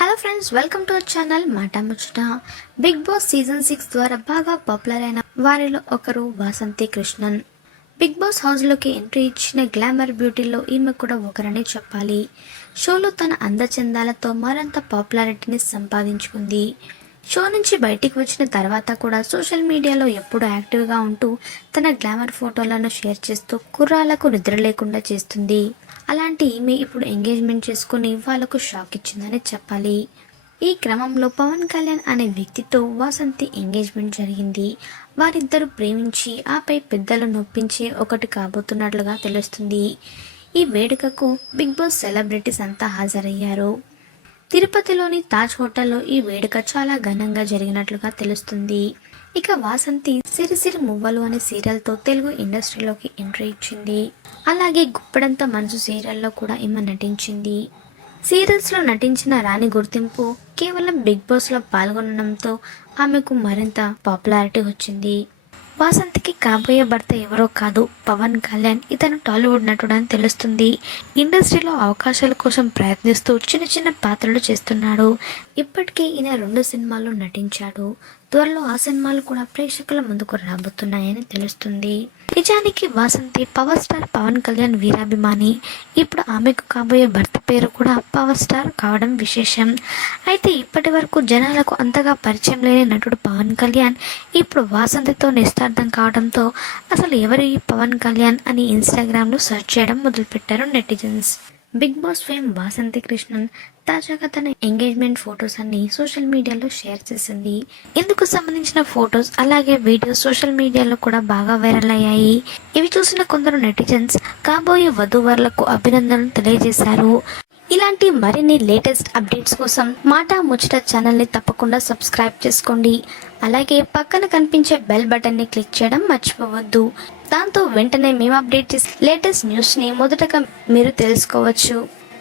Hello friends welcome to our channel మాట ముచ్చట big boss season six ద్వారా బాగా పాపులర్ అయిన వారిలో ఒకరు వాసంతి కృష్ణన్. బిగ్ బాస్ హౌస్లోకి ఎంట్రీ ఇచ్చిన గ్లామర్ బ్యూటీలో ఈమె కూడా ఒకరనే చెప్పాలి. షోలో తన అందచందాలతో మరింత పాపులారిటీని సంపాదించుకుంది. షో నుంచి బయటికి వచ్చిన తర్వాత కూడా సోషల్ మీడియాలో ఎప్పుడూ యాక్టివ్గా ఉంటూ తన గ్లామర్ ఫోటోలను షేర్ చేస్తూ కుర్రాలకు నిద్ర లేకుండా చేస్తుంది. అలాంటి ఈమె ఇప్పుడు ఎంగేజ్మెంట్ చేసుకుని వాళ్ళకు షాక్ ఇచ్చిందని చెప్పాలి. ఈ క్రమంలో పవన్ కళ్యాణ్ అనే వ్యక్తితో వాసంతి ఎంగేజ్మెంట్ జరిగింది. వారిద్దరూ ప్రేమించి ఆపై పెద్దలు నొప్పించి ఒకటి కాబోతున్నట్లుగా తెలుస్తుంది. ఈ వేడుకకు బిగ్ బాస్ సెలబ్రిటీస్ అంతా హాజరయ్యారు. తిరుపతిలోని తాజ్ హోటల్లో ఈ వేడుక చాలా ఘనంగా జరిగినట్లుగా తెలుస్తుంది. ఇక వాసంతి సిరిసిరి మువ్వలు అనే సీరియల్తో తెలుగు ఇండస్ట్రీలోకి ఎంట్రీ ఇచ్చింది. అలాగే గుప్పడంత మనసు సీరియల్లో కూడా ఈమె నటించింది. సీరియల్స్లో నటించిన రాణి గుర్తింపు కేవలం బిగ్ బాస్లో పాల్గొనడంతో ఆమెకు మరింత పాపులారిటీ వచ్చింది. వాసంతికి కాబోయే భర్త ఎవరో కాదు. పవన్ కళ్యాణ్ ఇతను టాలీవుడ్ నటుడు అని తెలుస్తుంది. ఇండస్ట్రీలో అవకాశాల కోసం ప్రయత్నిస్తూ చిన్న చిన్న పాత్రలు చేస్తున్నాడు. ఇప్పటికే ఈయన రెండు సినిమాల్లో నటించాడు. త్వరలో ఆ సినిమాలు కూడా ప్రేక్షకుల ముందుకు రాబోతున్నాయని తెలుస్తుంది. నిజానికి వాసంతి పవర్ స్టార్ పవన్ కళ్యాణ్ వీరాభిమాని. ఇప్పుడు ఆమెకు కాబోయే భర్త పేరు కూడా పవర్ స్టార్ కావడం విశేషం. అయితే ఇప్పటి వరకు జనాలకు అంతగా పరిచయం లేని నటుడు పవన్ కళ్యాణ్ ఇప్పుడు వాసంతితో నిస్తార్థం కావడంతో అసలు ఎవరు ఈ పవన్ కళ్యాణ్ అని ఇన్స్టాగ్రామ్లో సెర్చ్ చేయడం మొదలుపెట్టారు netizens. Big boss fame Vasanthi Krishnan. తాజాగా తన ఎంగేజ్మెంట్ ఫొటోస్ అన్ని సోషల్ మీడియాలో షేర్ చేసింది. ఇందుకు సంబంధించిన ఫొటోస్ అలాగే వీడియోస్ సోషల్ మీడియాలో కూడా బాగా వైరల్ అయ్యాయి. ఇవి చూసిన కొందరు నెటిజన్స్ కాబోయే వధూవరులకు అభినందనలు తెలియజేశారు. ఇలాంటి మరిన్ని లేటెస్ట్ అప్డేట్స్ కోసం మాటా ముచ్చట ఛానల్ని తప్పకుండా సబ్స్క్రైబ్ చేసుకోండి. అలాగే పక్కన కనిపించే బెల్ బటన్ని క్లిక్ చేయడం మర్చిపోవద్దు. దాంతో వెంటనే మేము అప్డేట్ చేసి లేటెస్ట్ న్యూస్ని మొదటగా మీరు తెలుసుకోవచ్చు.